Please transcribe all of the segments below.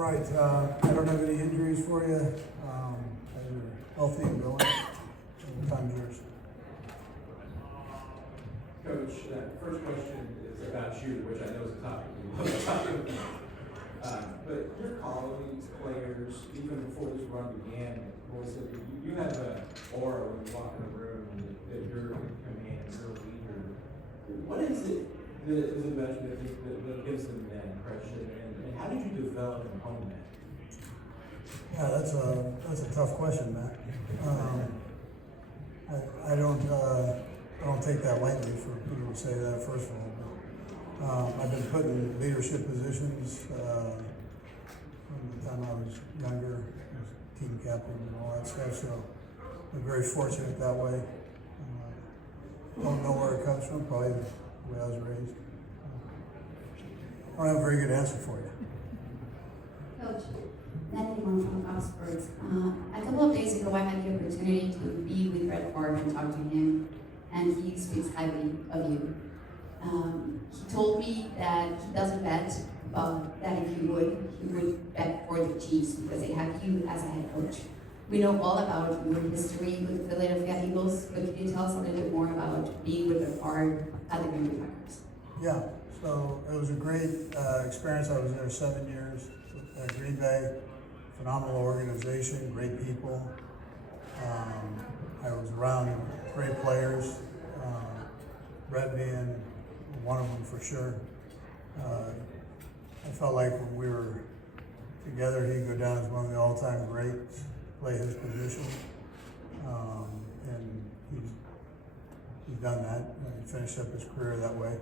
Right. I don't have any injuries for you. You're healthy and going. The time's yours. Coach, that first question is about you, which I know is a topic we love to talk about. But your colleagues, players, even before this run began, always said you have an aura when you walk in a room that you're in command, you're a leader. What is it that is about you that gives them that impression, and how did you develop and hone that? Yeah, that's a tough question, Matt. I don't take that lightly for people to say that. First of all, I've been put in leadership positions from the time I was younger, as team captain and all that stuff. So I'm very fortunate that way. Don't know where it comes from. Probably the way I was raised. I don't have a very good answer for you. Coach, Natalie Moore from Oxford. A couple of days ago, I had the opportunity to be with Reid and talk to him, and he speaks highly of you. He told me that he doesn't bet, but that if he would bet for the Chiefs because they have you as a head coach. We know all about your history with the Philadelphia Eagles, but can you tell us a little bit more about being with Reid at the Green Bay Packers? Yeah, so it was a great experience. I was there 7 years at Green Bay. Phenomenal organization, great people. I was around great players, Reid being one of them for sure. I felt like when we were together, he'd go down as one of the all-time greats, play his position, and he's done that. He finished up his career that way.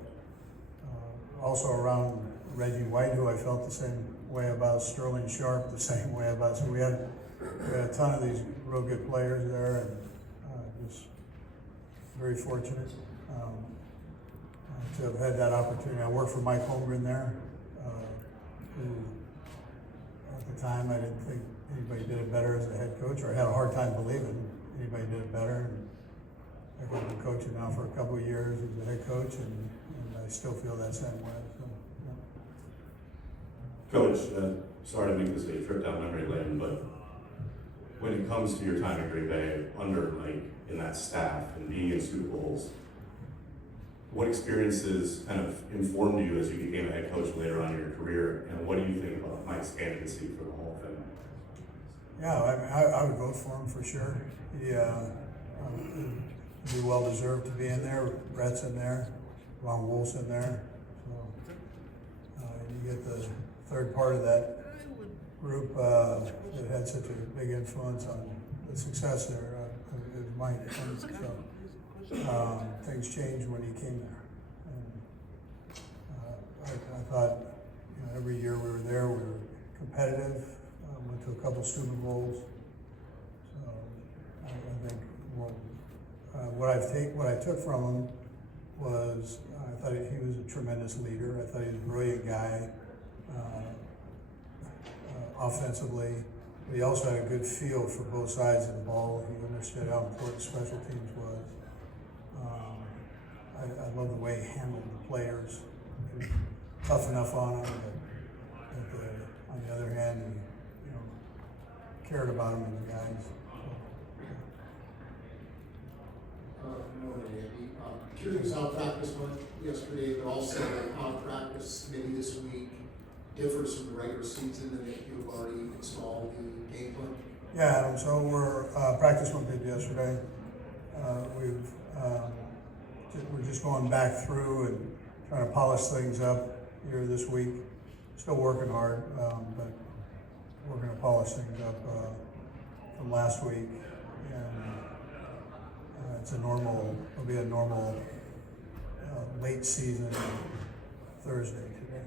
Also around Reggie White, who I felt the same way about, Sterling Sharp the same way about. So we had a ton of these real good players there, and just very fortunate to have had that opportunity. I worked for Mike Holmgren there, who at the time I didn't think anybody did it better as a head coach, or I had a hard time believing anybody did it better. And I've been coaching now for a couple of years as a head coach, and I still feel that same way. So, yeah. Coach, sorry to make this a trip down memory lane, but when it comes to your time at Green Bay, under Mike in that staff and being in Super Bowls, what experiences kind of informed you as you became a head coach later on in your career, and what do you think about Mike's candidacy for the Hall of Fame? Yeah, I would vote for him for sure. He'd be well deserved to be in there. Brett's in there, Ron Wolf's in there. So you get the third part of that group that had such a big influence on the success there. It was Mike. So things changed when he came there. And I thought, every year we were there, we were competitive. Went to a couple Super Bowls. So I think what I took from him was I thought he was a tremendous leader. I thought he was a brilliant guy offensively. But he also had a good feel for both sides of the ball. He understood how important special teams was. I love the way he handled the players. He was tough enough on them, but on the other hand, he cared about them and the guys. Curious how practice went yesterday, but also how practice maybe this week differs from the regular season, and that you've already installed the game plan. Yeah, Adam. So we're practice went good yesterday. We're just going back through and trying to polish things up here this week. Still working hard, but we're going to polish things up from last week, and it'll be a normal late season Thursday today.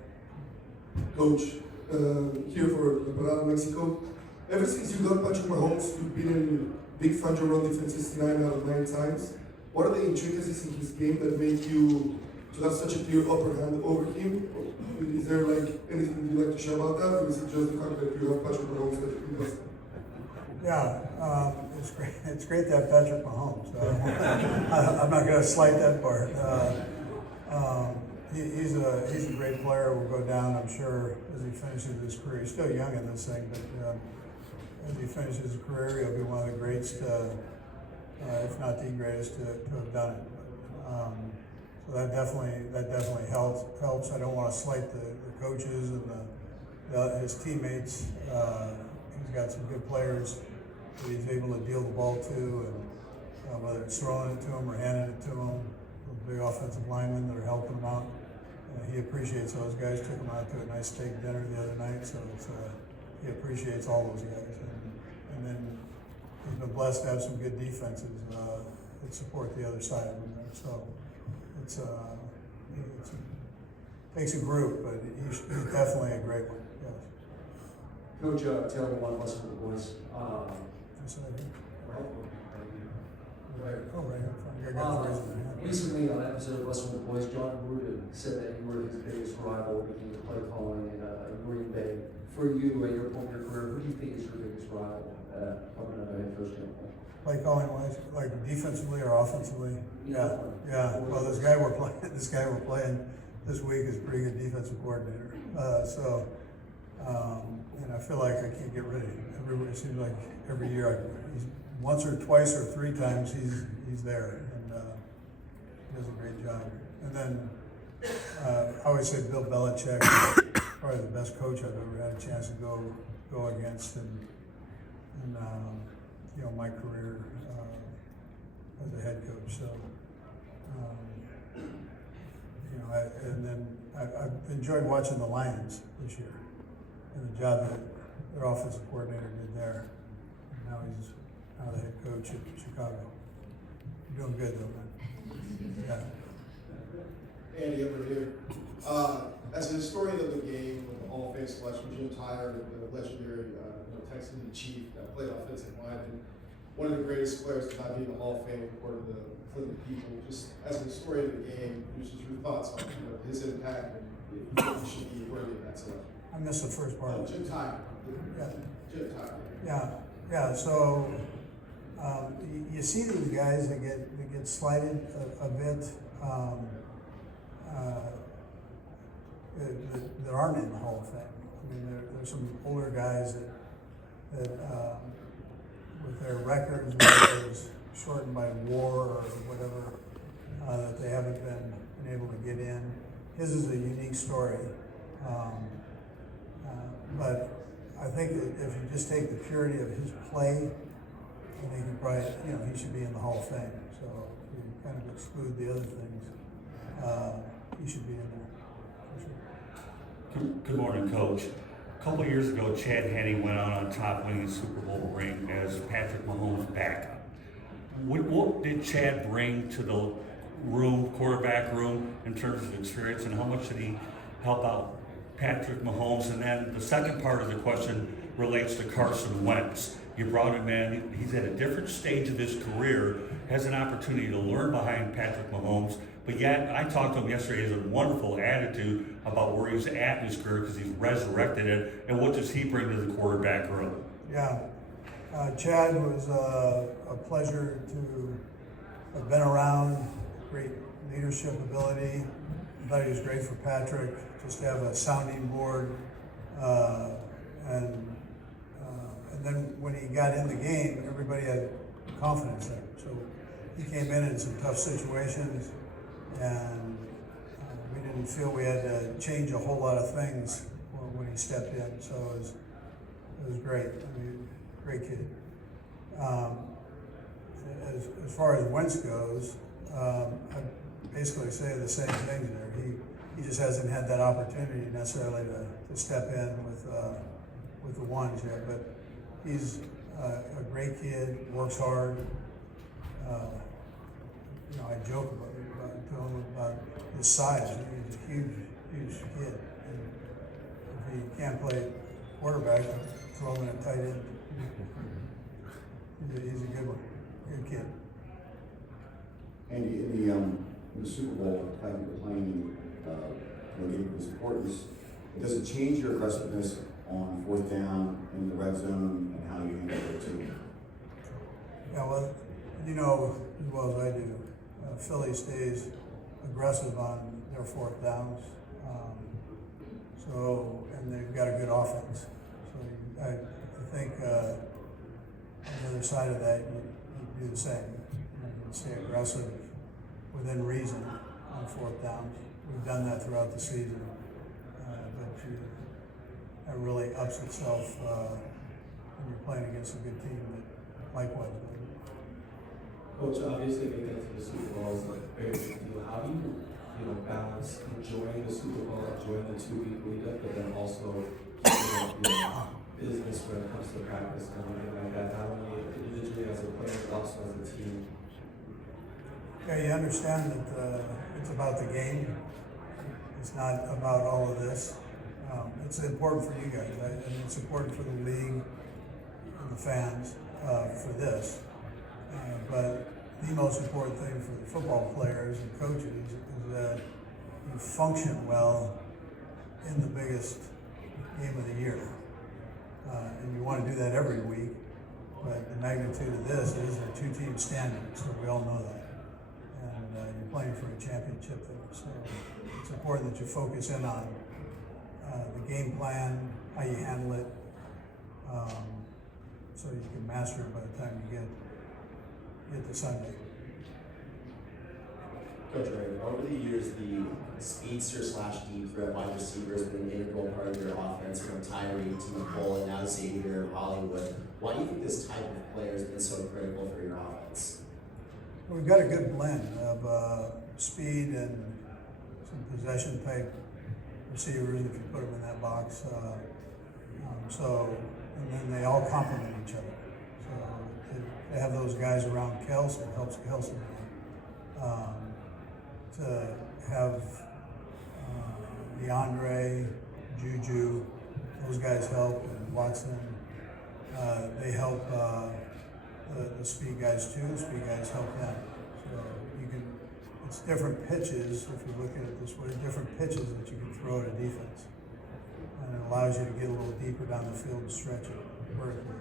Coach, here for Parada, Mexico. Ever since you got Patrick Mahomes, you've been in big front row defenses 9 out of 9 times. What are the intricacies in his game that make you to have such a clear upper hand over him? Is there anything you'd like to share about that, or is it just the fact that you have Patrick Mahomes that he does? Yeah, it's great. It's great to have Patrick Mahomes. I'm not going to slight that part. he's a great player. Will go down, I'm sure, as he finishes his career. He's still young in this thing, but as he finishes his career, he'll be one of the greats, if not the greatest, to have done it. So that definitely helps. I don't want to slight the coaches and his teammates. He's got some good players that he's able to deal the ball to, and whether it's throwing it to him or handing it to him. Big offensive linemen that are helping him out. He appreciates those guys. Took him out to a nice steak dinner the other night, so he appreciates all those guys. And then he's been blessed to have some good defenses that support the other side of him there. So it takes a group, but he's definitely a great one. Yes. Coach, Taylor, one lesson for the boys. Yes, I do. Right. Oh, right. I got the reason there. Recently, on an episode of Western with the Boys, John Gruden said that you were his biggest rival in the play calling in Green Bay. For you, at your point in your career, who do you think is your biggest rival coming out of a head coach standpoint? Play calling wise, like defensively or offensively? Yeah. Well, this guy we're playing this week is a pretty good defensive coordinator. And I feel like I can't get rid of him. It seems like every year, he's once or twice or three times he's there, and he does a great job. And then I always say Bill Belichick, probably the best coach I've ever had a chance to go against, and my career as a head coach. So I've enjoyed watching the Lions this year and the job that their offensive coordinator did there. And now he's the head coach at Chicago. You're doing good though, man. Yeah. Andy, over here. As a historian of the game, with the Hall of Fame selection, Jim Tyre, the legendary Texan chief that played offensive line, and one of the greatest players to not be in the Hall of Fame according to the Clinton people. Just as a historian of the game, just your thoughts on his impact and if he should be worthy of that selection. I missed the first part. Jim Tyre. Yeah. Jim Tyre. Yeah. So you see these guys that get slighted a bit. That aren't in the Hall of Fame. I mean, there's some older guys that with their records, whether it was shortened by war or whatever, that they haven't been able to get in. His is a unique story, but I think that if you just take the purity of his play, I think he should be in the Hall of Fame. So if you kind of exclude the other things, he should be in there. Good morning, Coach. A couple of years ago, Chad Henne went out on top winning the Super Bowl ring as Patrick Mahomes' backup. What did Chad bring to the quarterback room, in terms of experience, and how much did he help out Patrick Mahomes? And then the second part of the question relates to Carson Wentz. You brought him in. He's at a different stage of his career, has an opportunity to learn behind Patrick Mahomes. But yet, I talked to him yesterday. He has a wonderful attitude about where he's at in his career because he's resurrected it. And what does he bring to the quarterback room? Yeah, Chad was a pleasure to have been around. Great leadership ability. I thought he was great for Patrick. Just to have a sounding board, and then when he got in the game, everybody had confidence there. So he came in some tough situations. And we didn't feel we had to change a whole lot of things when he stepped in. So it was great. I mean, great kid. As far as Wentz goes, I basically say the same thing there. He just hasn't had that opportunity necessarily to step in with the ones yet. But he's a great kid, works hard. I joke about his size. He's a huge kid. And if he can't play quarterback, throw him in a tight end. He's a good one, good kid. Andy, in the Super Bowl, how you were playing, game was importance. Does it change your aggressiveness on fourth down in the red zone and how you handle it too? Yeah, well, as well as I do, Philly stays aggressive on their for fourth downs. So, and they've got a good offense. So I think on the other side of that, you do the same. You stay aggressive within reason on fourth downs. We've done that throughout the season, that really ups itself when you're playing against a good team that likewise does. Coach, obviously making it to the Super Bowl is like a very big deal. How do you balance enjoying the Super Bowl, enjoying the 2-week lead up, but then also keeping up your business when it comes to practice and everything like that, not only individually as a player, but also as a team? Yeah, you understand that it's about the game. It's not about all of this. It's important for you guys, right? And it's important for the league and the fans for this. But the most important thing for the football players and coaches is that you function well in the biggest game of the year. And you want to do that every week. But the magnitude of this is there are two teams standing, so we all know that. And you're playing for a championship there. So it's important that you focus in on the game plan, how you handle it, so you can master it by the time you get to Sunday. Coach Reid, over the years, the speedster / deep threat wide receiver has been an integral part of your offense, from Tyree to Nicole and now Xavier, Hollywood. Why do you think this type of player has been so critical for your offense? Well, we've got a good blend of speed and some possession type receivers, if you put them in that box. And then they all complement each other. So to have those guys around Kelsey helps Kelsey. To have DeAndre, Juju, those guys help, and Watson, they help the speed guys too. The speed guys help them. So it's different pitches, if you look at it this way, different pitches that you can throw at a defense. And it allows you to get a little deeper down the field and stretch it vertically.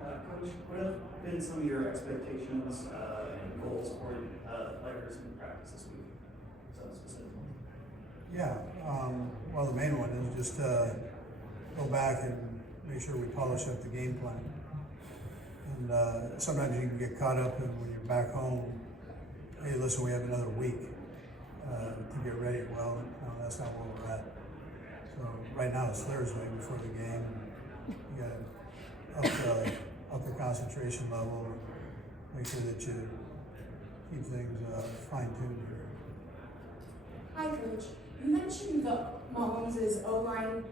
Coach, what have been some of your expectations and goals for players in practice this week, so specifically? Yeah, well, the main one is just go back and make sure we polish up the game plan. And sometimes you can get caught up in when you're back home, hey, listen, we have another week to get ready. Well, no, that's not where we're at. So right now it's Thursday before the game. You got to up the concentration level, make sure that you keep things fine-tuned here. Hi, Coach. You mentioned the Mahomes' O-line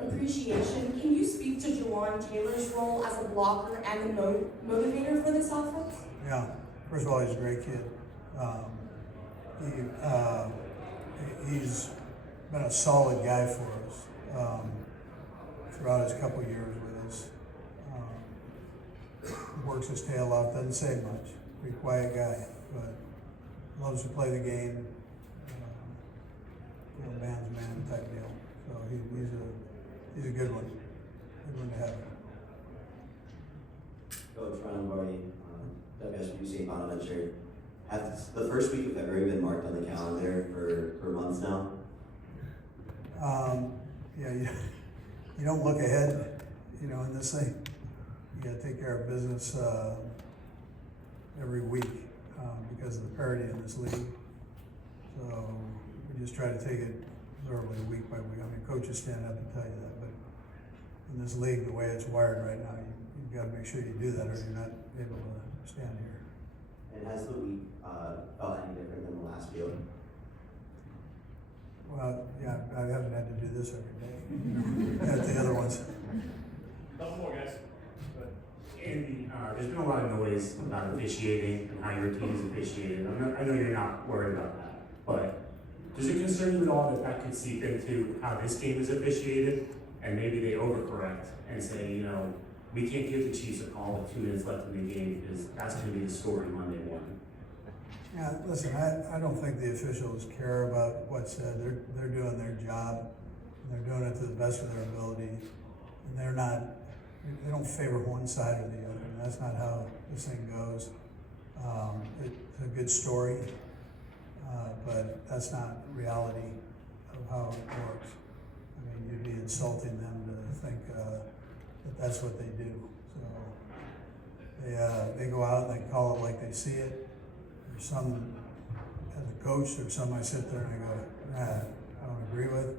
appreciation. Can you speak to Jawan Taylor's role as a blocker and the motivator for this offense? Yeah. First of all, he's a great kid. He's been a solid guy for us throughout his couple years with us. Works his tail off, doesn't say much. Pretty quiet guy, but loves to play the game. Man's man type deal. So he's a good one. Good one to have. Coach Ryan Barty, WSBC Bonaventure. Has the first week of February been marked on the calendar for months now? Yeah, you don't look ahead, in this thing. You gotta take care of business every week because of the parity in this league. So we just try to take it literally week by week. I mean, coaches stand up and tell you that, but in this league, the way it's wired right now, you've got to make sure you do that, or you're not able to stand here. And has the week felt any different than the last few? Well, yeah, I haven't had to do this every day. At the other ones. Couple more, guys. Andy, there's been a lot of noise about officiating and how your team is officiated. I know you're not worried about that, but does it concern you at all that could seep into how this game is officiated, and maybe they overcorrect and say, we can't give the Chiefs a call with 2 minutes left in the game because that's going to be the story Monday morning? Yeah, listen, I don't think the officials care about what's said. They're doing their job, and they're doing it to the best of their ability, and they don't favor one side or the other. And that's not how this thing goes. It's a good story. but that's not reality of how it works. I mean, you'd be insulting them to think that that's what they do. So they go out and they call it like they see it. There's some, as a coach, there's some I sit there and I go, nah, I don't agree with.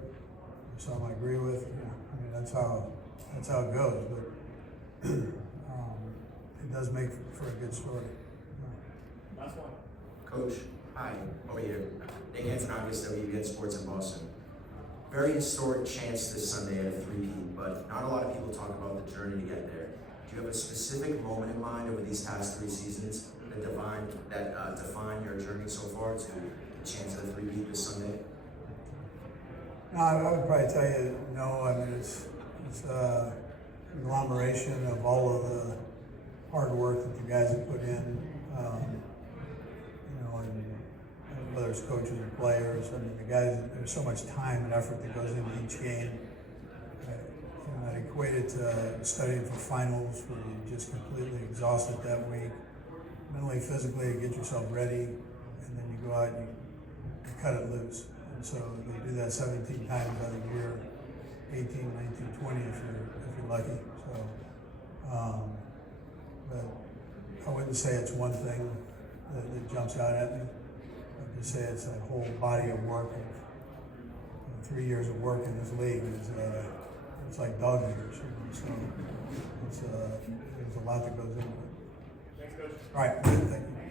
There's some I agree with. You know, I mean, that's how it goes. But it does make for a good story. Last one. Coach, hi, over here. Nick Antonakis, WBN Sports in Boston. Very historic chance this Sunday at a three-peat, but not a lot of people talk about the journey to get there. Do you have a specific moment in mind over these past 3 seasons that define your journey so far to the chance at a three-peat this Sunday? No, I would probably tell you no. I mean, it's a conglomeration of all of the hard work that the guys have put in. You know, and whether it's coaches or players, I mean, the guys, there's so much time and effort that goes into each game. I'd equate it to studying for finals where you just completely exhausted that week, mentally, physically, to get yourself ready, and then you go out and you cut it loose. And so they do that 17 times out of the year, 18, 19, 20 if you're lucky. So, but I wouldn't say it's one thing that jumps out at me. I'd just say it's a whole body of work. Of 3 years of work in this league is it's like dog years. You know? So it's there's a lot that goes into it. Thanks, Coach. All right, good, thank you.